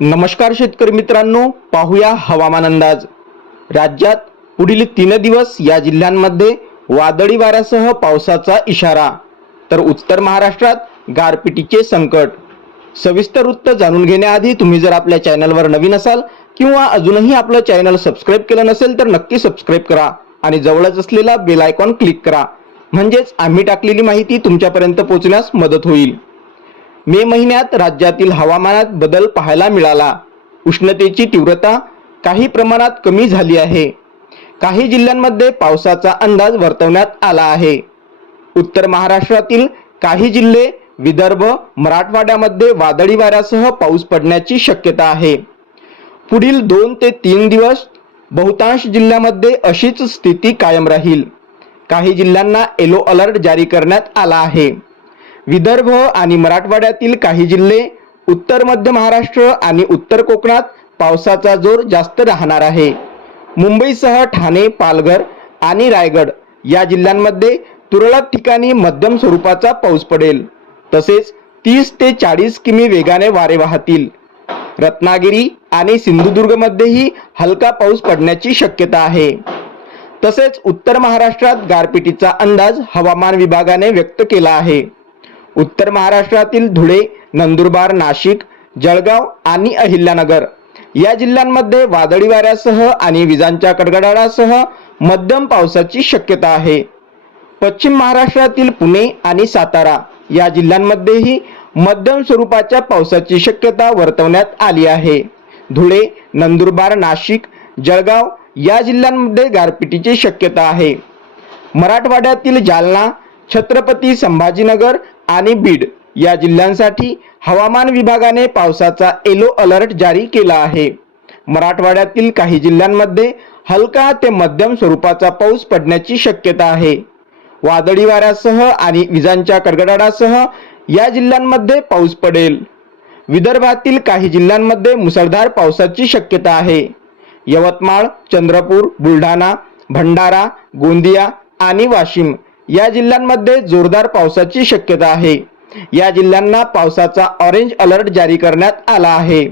नमस्कार शेतकरी मित्रांनो पाहूया हवामान अंदाज. राज्यात पुढील तीन दिवस या जिल्ह्यांमध्ये वादळी वाऱ्यासह पावसाचा इशारा. तर उत्तर महाराष्ट्रात गारपिटीचे संकट. सविस्तर वृत्त जाणून घेण्याआधी तुम्ही जर आपल्या चॅनलवर नवीन असाल किंवा अजूनही आपलं चॅनल सबस्क्राईब केलं नसेल तर नक्की सबस्क्राईब करा आणि जवळच असलेला बेल आयकॉन क्लिक करा. म्हणजेच आम्ही टाकलेली माहिती तुमच्यापर्यंत पोहोचण्यास मदत होईल. मे महिन्यात राज्यातील हवामानात बदल पाहायला मिळाला. उष्णतेची तीव्रता काही प्रमाणात कमी झाली आहे. काही जिल्ह्यांमध्ये पावसाचा अंदाज वर्तवण्यात आला आहे. उत्तर महाराष्ट्रातील काही जिल्हे विदर्भ मराठवाड्यामध्ये वादळी वाऱ्यासह पाऊस पडण्याची शक्यता आहे. पुढील दोन ते तीन दिवस बहुतांश जिल्ह्यामध्ये अशीच स्थिती कायम राहील. काही जिल्ह्यांना येलो अलर्ट जारी करण्यात आला आहे. विदर्भ आणि मराठवाड्यातील काही जिल्हे उत्तर मध्य महाराष्ट्र आणि उत्तर कोकणात पावसाचा जोर जास्त राहणार आहे. मुंबईसह ठाणे पालघर आणि रायगड या जिल्ह्यांमध्ये तुरळक ठिकाणी मध्यम स्वरूपाचा पाऊस पडेल. तसेच तीस ते चाळीस किमी वेगाने वारे वाहतील. रत्नागिरी आणि सिंधुदुर्गमध्येही हलका पाऊस पडण्याची शक्यता आहे. तसेच उत्तर महाराष्ट्रात गारपिटीचा अंदाज हवामान विभागाने व्यक्त केला आहे. उत्तर महाराष्ट्रातील धुळे नंदुरबार नाशिक जळगाव आणि अहिल्यानगर. या जिल्ह्यांमध्ये वादळी वाऱ्यासह आणि विजांच्या कडकडाटासह मध्यम पावसाची शक्यता आहे. पश्चिम महाराष्ट्रातील पुणे आणि सातारा या जिल्ह्यांमध्येही मध्यम स्वरूपाच्या पावसाची शक्यता वर्तवण्यात आली आहे. धुळे नंदुरबार नाशिक जळगाव या जिल्ह्यांमध्ये गारपिटीची शक्यता आहे. मराठवाड्यातील जालना छत्रपती संभाजीनगर आणि बीड या जिल्ह्यांसाठी हवामान विभागाने पावसाचा येलो अलर्ट जारी केला आहे. मराठवाड्यातील काही जिल्ह्यांमध्ये हलका ते मध्यम स्वरूपाचा पाऊस पडण्याची शक्यता आहे. वादळी वाऱ्यासह आणि विजांच्या कडकडाटासह या जिल्ह्यांमध्ये पाऊस पडेल. विदर्भातील काही जिल्ह्यांमध्ये मुसळधार पावसाची शक्यता आहे. यवतमाळ चंद्रपूर बुलढाणा भंडारा गोंदिया आणि वाशिम या जिल्ह्यांमध्ये जोरदार पावसाची शक्यता आहे. या जिल्ह्यांना पावसाचा ऑरेंज अलर्ट जारी करण्यात आला आहे.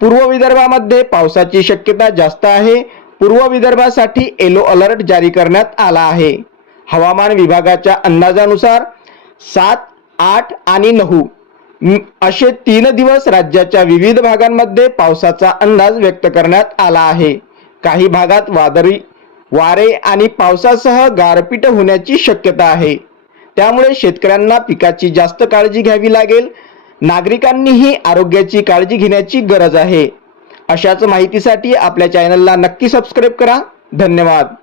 पूर्व विदर्भामध्ये पावसाची शक्यता जास्त आहे. पूर्व विदर्भासाठी येलो अलर्ट जारी करण्यात आला आहे. हवामान विभागाच्या अंदाजानुसार सात आठ आणि नऊ असे तीन दिवस राज्याच्या विविध भागांमध्ये पावसाचा अंदाज व्यक्त करण्यात आला आहे. काही भागात वादळी वारे आणि पावसासह गारपीट होण्याची शक्यता आहे. त्यामुळे शेतकऱ्यांना पिकाची जास्त काळजी घ्यावी लागेल. नागरिकांनीही आरोग्याची काळजी घेण्याची गरज आहे. अशाच माहितीसाठी आपल्या चॅनलला नक्की सबस्क्राईब करा. धन्यवाद.